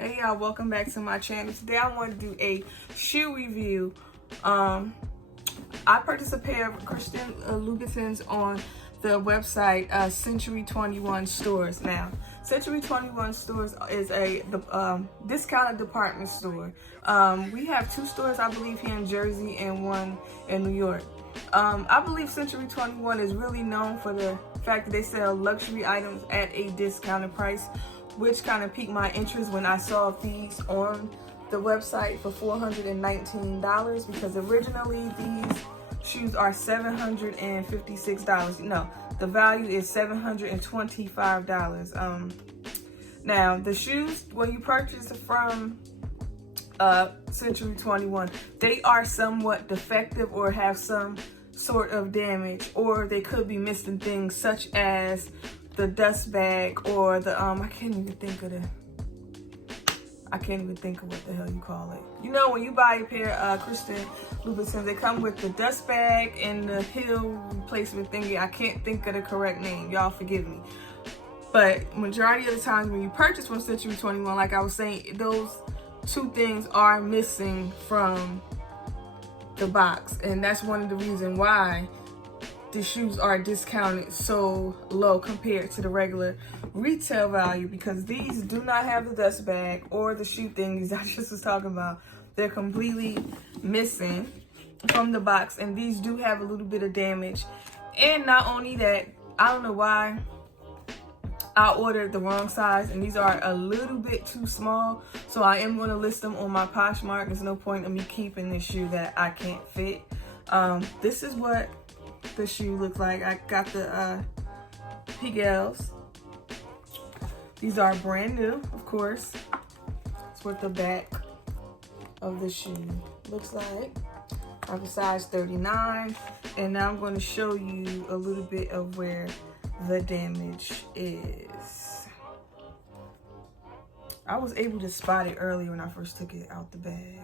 Hey y'all, welcome back to my channel. Today I want to do a shoe review. I purchased a pair of Christian Louboutins on the website Century 21 Stores. Now, Century 21 Stores is a discounted department store. We have two stores, I believe, here in Jersey and one in New York. I believe Century 21 is really known for the fact that they sell luxury items at a discounted price, which kind of piqued my interest when I saw these on the website for $419, because originally these shoes are $756. No, the value is $725. Now the shoes, when you purchase from Century 21, they are somewhat defective or have some sort of damage, or they could be missing things such as the dust bag or the I can't even think of what the hell you call it. You know, when you buy a pair of Christian Louboutins, they come with the dust bag and the heel replacement thingy. I can't think of the correct name. Y'all forgive me. But majority of the times when you purchase from Century 21, like I was saying, those two things are missing from the box, and that's one of the reasons why the shoes are discounted so low compared to the regular retail value, because these do not have the dust bag or the shoe thingies I just was talking about. They're completely missing from the box, and these do have a little bit of damage. And not only that, I don't know why I ordered the wrong size, and these are a little bit too small, so I am going to list them on my Poshmark. There's no point in me keeping this shoe that I can't fit. This is what the shoe looks like. I got the Pigels. These are brand new, of course. That's what the back of the shoe looks like. I have a size 39, and now I'm going to show you a little bit of where the damage is. I was able to spot it earlier when I first took it out the bag.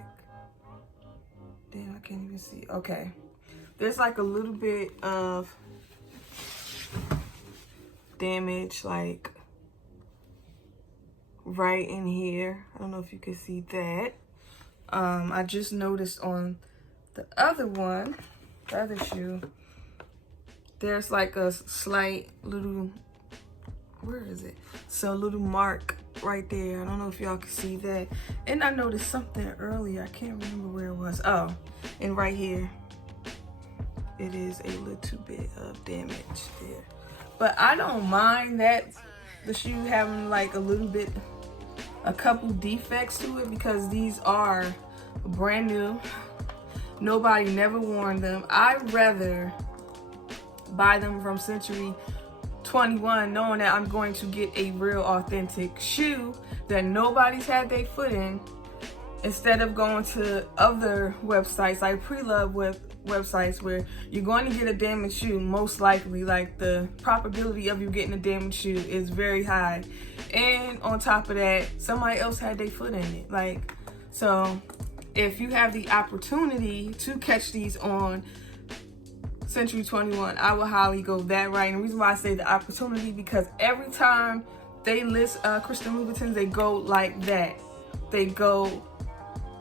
Damn, I can't even see. Okay. There's like a little bit of damage, like right in here. I don't know if you can see that. I just noticed on the other one, the other shoe, there's like a slight little, where is it? So a little mark right there. I don't know if y'all can see that. And I noticed something earlier. I can't remember where it was. Oh, and right here, it is a little bit of damage there. But I don't mind that the shoe having like a couple defects to it, because these are brand new. Nobody never worn them. I'd rather buy them from Century 21 knowing that I'm going to get a real authentic shoe that nobody's had their foot in, instead of going to other websites like pre-loved websites where you're going to get a damaged shoe. Most likely, like, the probability of you getting a damaged shoe is very high, and on top of that, somebody else had their foot in it. Like, so if you have the opportunity to catch these on Century 21, I would highly go that right. And the reason why I say the opportunity, because every time they list Christian Louboutins, they go like that. They go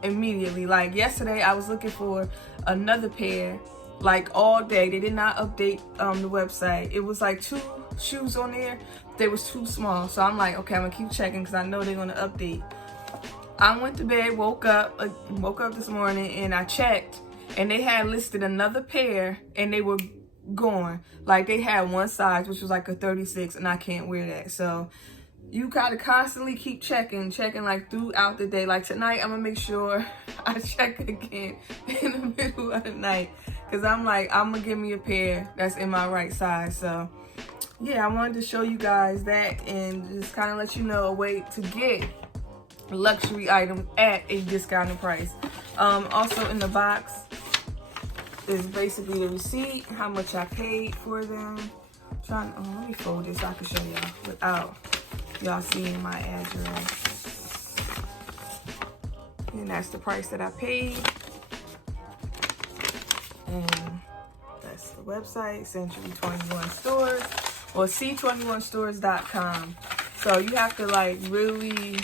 immediately. Like yesterday, I was looking for another pair like all day. They did not update the website. It was like two shoes on there. They was too small. So I'm like, okay, I'm gonna keep checking because I know they're gonna update. I went to bed, woke up this morning, and I checked, and they had listed another pair, and they were gone. Like, they had one size, which was like a 36, and I can't wear that. So you gotta constantly keep checking like throughout the day. Like tonight, I'm gonna make sure I check again in the middle of the night, because I'm like, I'm gonna give me a pair that's in my right size. So yeah, I wanted to show you guys that and just kind of let you know a way to get luxury items at a discounted price. Also in the box is basically the receipt, how much I paid for them. Let me fold this so I can show y'all without y'all seeing my address. And that's the price that I paid. And that's the website, Century 21 Stores, or c21stores.com. So you have to like really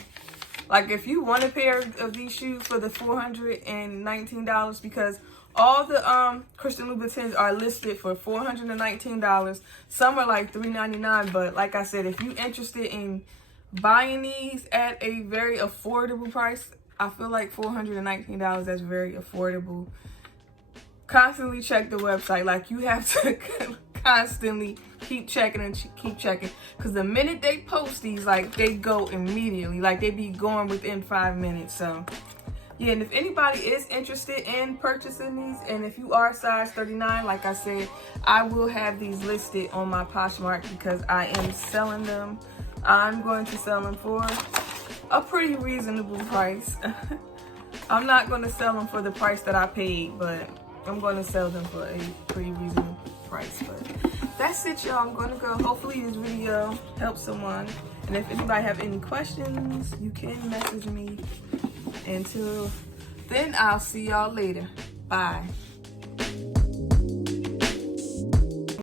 Like if you want a pair of these shoes for the $419, because all the Christian Louboutins are listed for $419. Some are like $399, but like I said, if you're interested in buying these at a very affordable price, I feel like $419, that's very affordable. Constantly check the website. Like you have to constantly keep checking and keep checking, because the minute they post these, like they go immediately, like they be going within 5 minutes. So yeah, and if anybody is interested in purchasing these, and if you are size 39, like I said, I will have these listed on my Poshmark because I am selling them. I'm going to sell them for a pretty reasonable price. I'm not going to sell them for the price that I paid, but I'm going to sell them for a pretty reasonable price. But that's it, y'all. I'm going to go. Hopefully this video helps someone. And if anybody have any questions, you can message me. Until then, I'll see y'all later. Bye.